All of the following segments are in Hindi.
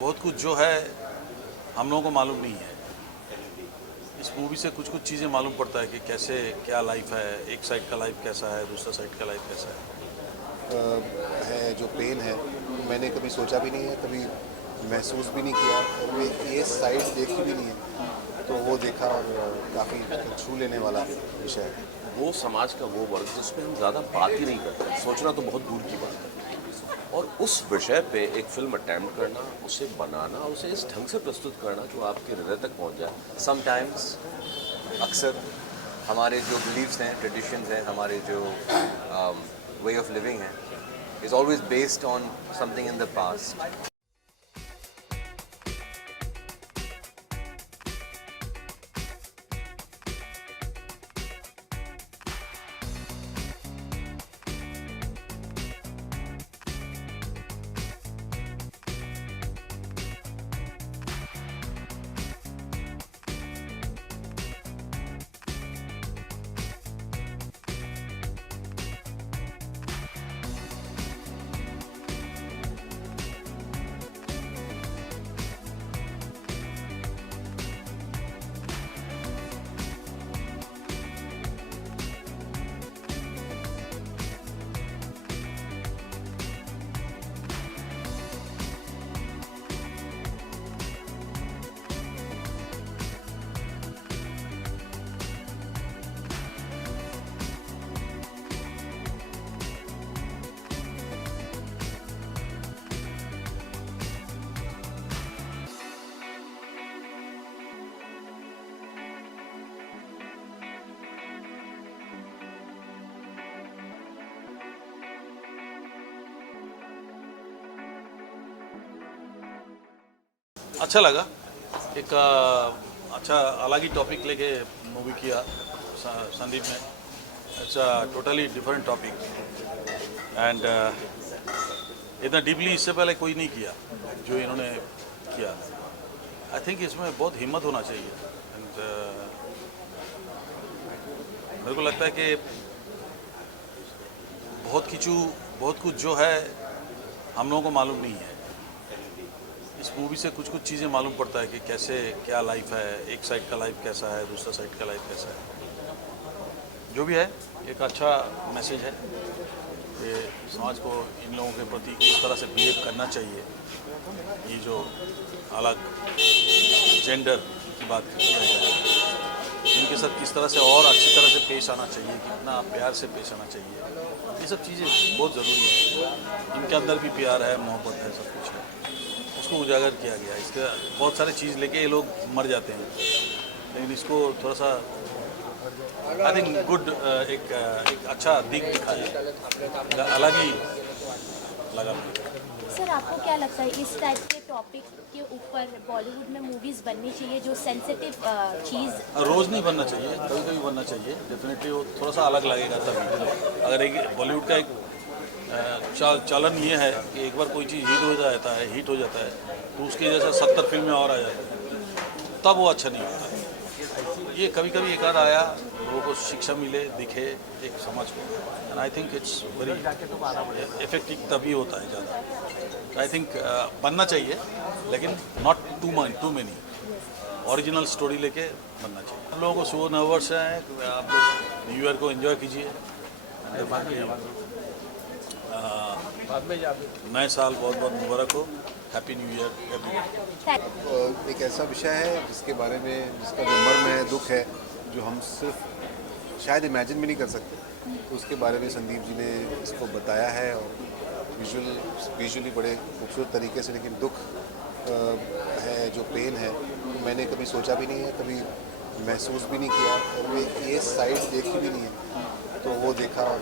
बहुत कुछ जो है हम लोगों को मालूम नहीं है। इस मूवी से कुछ कुछ चीज़ें मालूम पड़ता है कि कैसे क्या लाइफ है, एक साइड का लाइफ कैसा है, दूसरा साइड का लाइफ कैसा है जो पेन है मैंने कभी सोचा भी नहीं है, कभी महसूस भी नहीं किया और मैं ये साइड देखी भी नहीं है, तो वो देखा और काफ़ी छू लेने वाला विषय है। वो समाज का वो वर्ग जिसमें हम ज़्यादा बात ही नहीं करते, सोचना तो बहुत दूर की बात है। और उस विषय पे एक फिल्म अटैम्प्ट करना, उसे बनाना, उसे इस ढंग से प्रस्तुत करना जो आपके हृदय तक पहुंच जाए। समटाइम्स अक्सर हमारे जो बिलीव्स हैं, ट्रेडिशंस हैं, हमारे जो वे ऑफ लिविंग है is always based on something in the past. अच्छा लगा। एक अच्छा अलग ही टॉपिक लेके मूवी किया संदीप ने। It's totally different topic and इतना डीपली इससे पहले कोई नहीं किया जो इन्होंने किया। आई थिंक इसमें बहुत हिम्मत होना चाहिए एंड मेरे को लगता है कि बहुत कुछ जो है हम लोगों को मालूम नहीं है। इस मूवी से कुछ कुछ चीज़ें मालूम पड़ता है कि कैसे क्या लाइफ है, एक साइड का लाइफ कैसा है, दूसरा साइड का लाइफ कैसा है। जो भी है एक अच्छा मैसेज है कि समाज को इन लोगों के प्रति किस तरह से बिहेव करना चाहिए। ये जो अलग जेंडर की बात किया जाए, इनके साथ किस तरह से और अच्छी तरह से पेश आना चाहिए, कितना प्यार से पेश आना चाहिए, ये सब चीज़ें बहुत ज़रूरी है। इनके अंदर भी प्यार है, मोहब्बत है, सब कुछ है, उसको उजागर किया गया। इसके बहुत सारे चीज़ लेके ये लोग मर जाते हैं, लेकिन इसको थोड़ा सा आई थिंक गुड एक अच्छा दिख दिखाया, अलग ही लगा मुझे। सर, आपको क्या लगता है इस टाइप के टॉपिक के ऊपर बॉलीवुड में मूवीज़ बननी चाहिए जो सेंसिटिव चीज़ रोज़ नहीं बनना चाहिए, कभी कभी बनना चाहिए। डेफिनेटली वो थोड़ा सा अलग लगेगा तभी। अगर एक बॉलीवुड का एक चलन ये है कि एक बार कोई चीज़ हिट हो जाता है तो उसकी जैसे 70 फिल्में और आ जाती हैं, तब वो अच्छा नहीं होता है। ये कभी कभी एक आध आया, लोगों को शिक्षा मिले, दिखे एक समाज को, and I think it's very effective तभी होता है ज़्यादा। आई थिंक बनना चाहिए, लेकिन not too many. Original story लेके बनना चाहिए। हम लोगों को शुभ नववर्ष है, आप लोग न्यू ईयर को एंजॉय कीजिए। नए साल बहुत बहुत मुबारक हो। Happy new year everyone. एक ऐसा विषय है जिसके बारे में, जिसका जो मर्म है, दुख है, जो हम सिर्फ शायद इमेजिन भी नहीं कर सकते, तो उसके बारे में संदीप जी ने इसको बताया है और विजुअली बड़े खूबसूरत तरीके से। लेकिन दुख है जो पेन है मैंने कभी सोचा भी नहीं है, कभी महसूस भी नहीं किया और मैं ये साइड देखी भी नहीं है, तो वो देखा और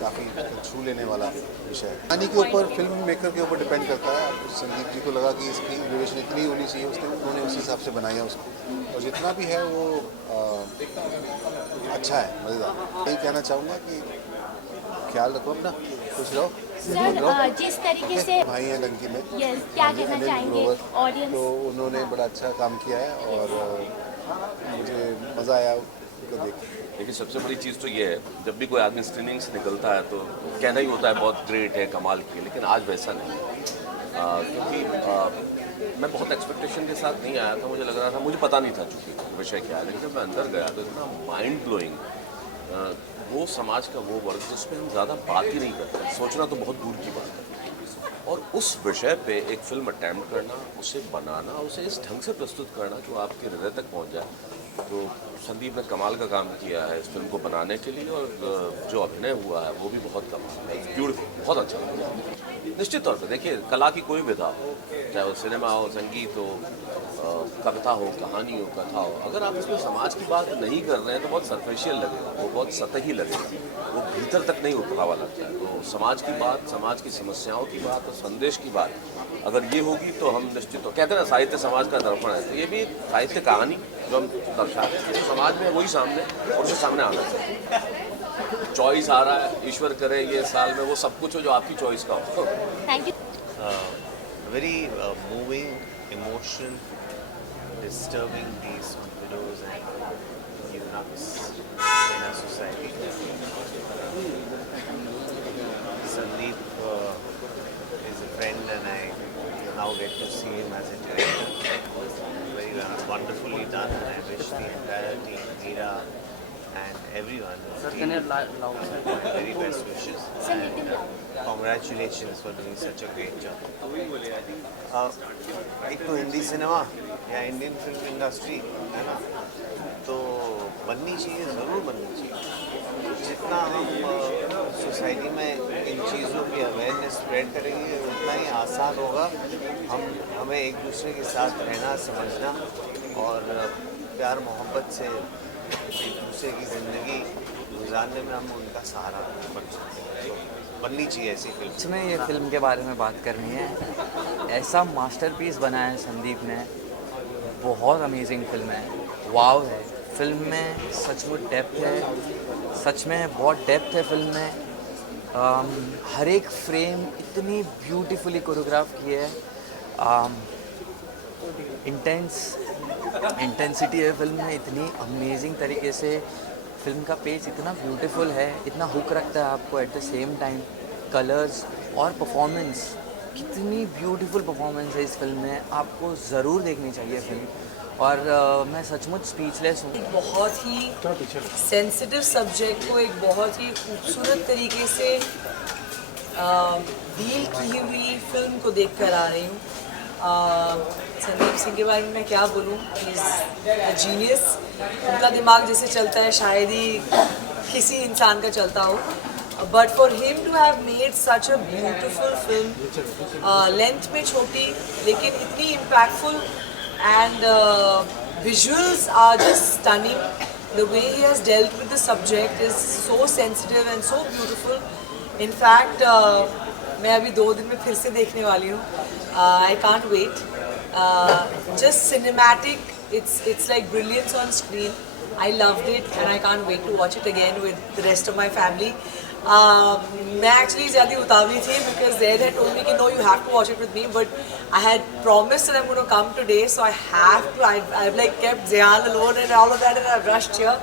काफ़ी छू लेने वाला विषय है। कहानी के ऊपर, फिल्म मेकर के ऊपर डिपेंड करता है। अब संदीप जी को लगा कि इसकी ड्यूरेशन इतनी होनी चाहिए, उन्होंने उस हिसाब से बनाया उसको, और जितना भी है वो अच्छा है, मज़ेदार। यही कहना चाहूँगा कि ख्याल रखो अपना, खुश रहो। सर, जिस तरीके से भाई हैं लंकी में, क्या कहना चाहेंगे ऑडियंस? तो उन्होंने बड़ा अच्छा काम किया है और मुझे मज़ा आया उनको देख के। लेकिन सबसे बड़ी चीज़ तो ये है, जब भी कोई आदमी स्क्रीनिंग से निकलता है तो कहना ही होता है बहुत ग्रेट है, कमाल की है, लेकिन आज वैसा नहीं है। क्योंकि मैं बहुत एक्सपेक्टेशन के साथ नहीं आया था, मुझे लग रहा था, मुझे पता नहीं था चूँकि विषय क्या है, लेकिन जब मैं अंदर गया तो इतना माइंड ब्लोइंग, वो समाज का वो वर्ग जिसमें हम ज़्यादा बात ही नहीं करते, सोचना तो बहुत दूर की बात है, और उस विषय पे एक फिल्म अटैम्प्ट करना, उसे बनाना, उसे इस ढंग से प्रस्तुत करना जो आपके हृदय तक पहुंच जाए, तो संदीप ने कमाल का काम किया है इस फिल्म को बनाने के लिए, और जो अभिनय हुआ है वो भी बहुत कमाल है, ब्यूटीफुल, बहुत अच्छा लगा। निश्चित तौर पे देखिए, कला की कोई विधा हो, चाहे वो सिनेमा हो, संगीत हो, कविता हो, कहानी हो, कथा हो, अगर आप इसमें समाज की बात नहीं कर रहे हैं तो बहुत सरफेशियल लगेगा, वो बहुत सतही लगेगा, वो भीतर तक नहीं उतरा हुआ लगता है। तो समाज की बात, समाज की समस्याओं की बात और संदेश की बात अगर ये होगी तो हम निश्चित हो, कहते हैं ना साहित्य समाज का दर्पण है, तो ये भी साहित्य कहानी जो हम दर्शाते हैं तो समाज में वही सामने, और उससे सामने आना चाहिए। चॉइस आ रहा है, ईश्वर करे ये साल में वो सब कुछ हो जो आपकी चॉइस का हो। Thank you. Very moving, emotional, disturbing these widows and eunuchs in our society. Sandeep is a friend, and I now get to see him as a director. Very wonderfully done, and I wish the entire team, Meera and everyone, my very best wishes. Sir little loud. Congratulations for doing such a great job. एक तो हिंदी सिनेमा या इंडियन फिल्म इंडस्ट्री है ना, तो बननी चाहिए, ज़रूर बननी चाहिए। जितना हम सोसाइटी में इन चीज़ों की अवेयरनेस स्प्रेड करेंगे उतना ही आसान होगा हमें एक दूसरे के साथ रहना, समझना और प्यार मोहब्बत से एक दूसरे की ज़िंदगी गुजारने में हम उनका सहारा बन सकते हैं। तो बननी चाहिए ऐसी फिल्म। इसमें ये फिल्म के बारे में बात करनी है। ऐसा मास्टरपीस बनाया है संदीप ने, बहुत अमेजिंग फिल्म है, वाव है। फिल्म में सचमुच डेप्थ है, सच में बहुत डेप्थ है फिल्म में। हर एक फ्रेम इतनी ब्यूटीफुली कोरियोग्राफ की है। इंटेंसिटी है फिल्म में इतनी अमेजिंग तरीके से। फिल्म का पेज इतना ब्यूटीफुल है, इतना हुक रखता है आपको at the same time. Colours और परफॉर्मेंस, कितनी ब्यूटीफुल परफॉर्मेंस है इस फिल्म में, आपको ज़रूर देखनी चाहिए फिल्म। और मैं सचमुच स्पीचलेस हूँ। एक बहुत ही सेंसिटिव सब्जेक्ट को एक बहुत ही खूबसूरत तरीके से डील की हुई फिल्म को देख कर आ रही हूँ। संदीप सिंह के बारे में मैं क्या बोलूँ, इज़ जीनियस। उनका दिमाग जैसे चलता है शायद ही किसी इंसान का चलता हो, but for him to have made such a beautiful film, length में छोटी लेकिन इतनी impactful, and visuals are just stunning. The way he has dealt with the subject is so sensitive and so beautiful. In fact, मैं अभी 2 दिन में फिर से देखने वाली हूँ. I can't wait. Just cinematic. It's like brilliance on screen. I loved it and I can't wait to watch it again with the rest of my family. मैं actually ज़्यादा उतावली थी because Zaid had told me कि no, you have to watch it with me, but I had promised that I'm going to come today, so I have to. I've like kept Zayan alone and all of that, and I've rushed here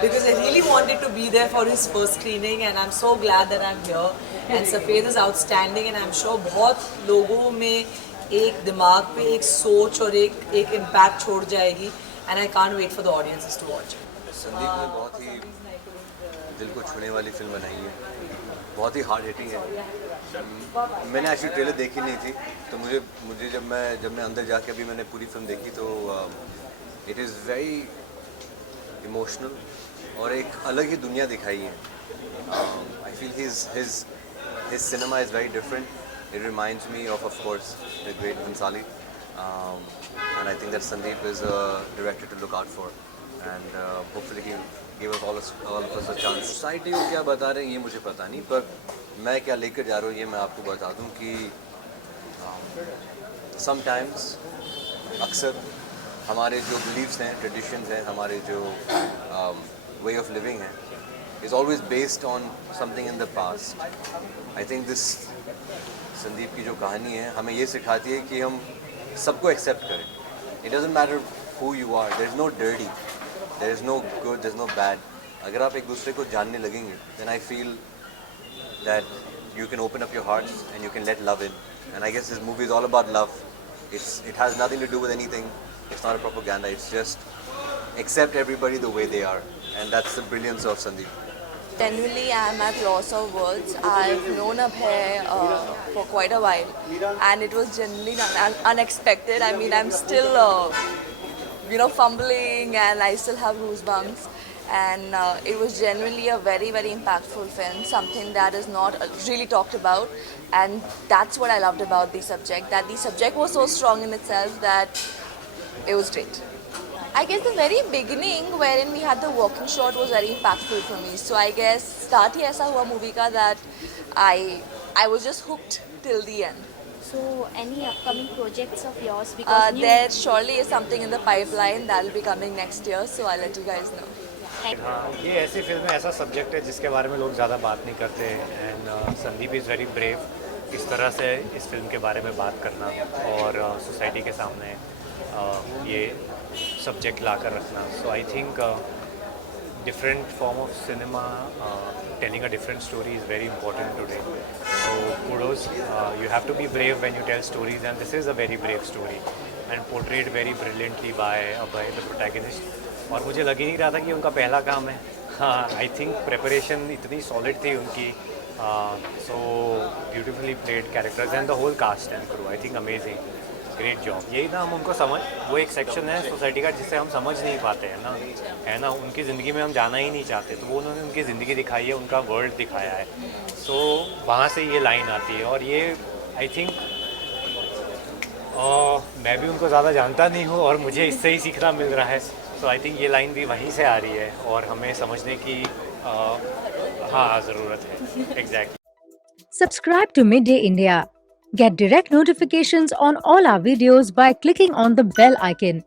because I really wanted to be there for his first screening, and I'm so glad that I'm here. And Safed is outstanding, and I'm sure बहुत लोगों में एक दिमाग पे एक सोच और एक impact छोड़ जाएगी, and I can't wait for the audiences to watch it. Sandeep ने बहुत ही दिल को छूने वाली फिल्म बनाई है, बहुत ही हार्ड हिटिंग है। मैंने एक्चुअली ट्रेलर देखी नहीं थी, तो मुझे जब मैं अंदर जाके अभी मैंने पूरी फिल्म देखी तो इट इज़ वेरी इमोशनल और एक अलग ही दुनिया दिखाई है। I feel his cinema is very different. It reminds me of course the great Bhansali, and I think that Sandeep is a director to look out for, and hopefully he give us all of us a chance. Society को क्या बता रहे हैं ये मुझे पता नहीं, पर मैं क्या लेकर जा रहा हूँ ये मैं आपको बता दूँ कि समटाइम्स अक्सर हमारे जो बिलीव्स हैं, ट्रेडिशंस हैं, हमारे जो वे ऑफ लिविंग है is always based on something in the past. I think this Sandeep की जो कहानी है हमें ये सिखाती है कि हम सबको एक्सेप्ट करें. It doesn't matter who you are, there is no dirty, there is no good, there is no bad. अगर आप एक दूसरे को जानने लगेंगे then I feel that you can open up your hearts and you can let love in, and I guess this movie is all about love, it has nothing to do with anything. It's not a propaganda. It's just accept everybody the way they are, and that's the brilliance of Sandeep. Genuinely, I'm at loss of words. I've known Abhay for quite a while, and it was genuinely unexpected. I mean, I'm still, fumbling, and I still have goosebumps. And it was genuinely a very, very impactful film, something that is not really talked about. And that's what I loved about the subject, that the subject was so strong in itself that it was great. I guess the very beginning wherein we had the walking shot was very impactful for me. So I guess start ही ऐसा हुआ movie का that I was just hooked till the end. So any upcoming projects of yours? Because There surely is something in the pipeline that will be coming next year. So I'll let you guys know. हाँ, ये ऐसी फिल्म है, ऐसा सब्जेक्ट है जिसके बारे में लोग ज़्यादा बात नहीं करते and Sandeep is very brave इस तरह से इस फिल्म के बारे में बात करना और सोसाइटी के सामने ये सब्जेक्ट ला कर रखना. So I think different form of cinema telling a different story is very important today. So kudos, you have to be brave when you tell stories, and this is a very brave story and portrayed very brilliantly by Abhay, the protagonist. और मुझे लग ही नहीं रहा था कि उनका पहला काम है. हाँ, आई थिंक प्रिपरेशन इतनी सॉलिड थी उनकी. So beautifully played characters and the whole cast and crew. I think amazing, great job. यही ना, हम उनको समझ, वो एक सेक्शन है सोसाइटी का जिससे हम समझ नहीं पाते हैं ना, है ना. उनकी ज़िंदगी में हम जाना ही नहीं चाहते, तो वो उन्होंने उनकी ज़िंदगी दिखाई है, उनका वर्ल्ड दिखाया है. सो वहाँ से ये लाइन आती है और ये आई थिंक मैं भी उनको ज़्यादा जानता नहीं हूँ और मुझे इससे ही सीखना मिल रहा है. सो आई थिंक ये लाइन भी वहीं से आ रही है और हमें समझने की हाँ ज़रूरत है. Exactly. Subscribe to Midday India. Get direct notifications on all our videos by clicking on the bell icon.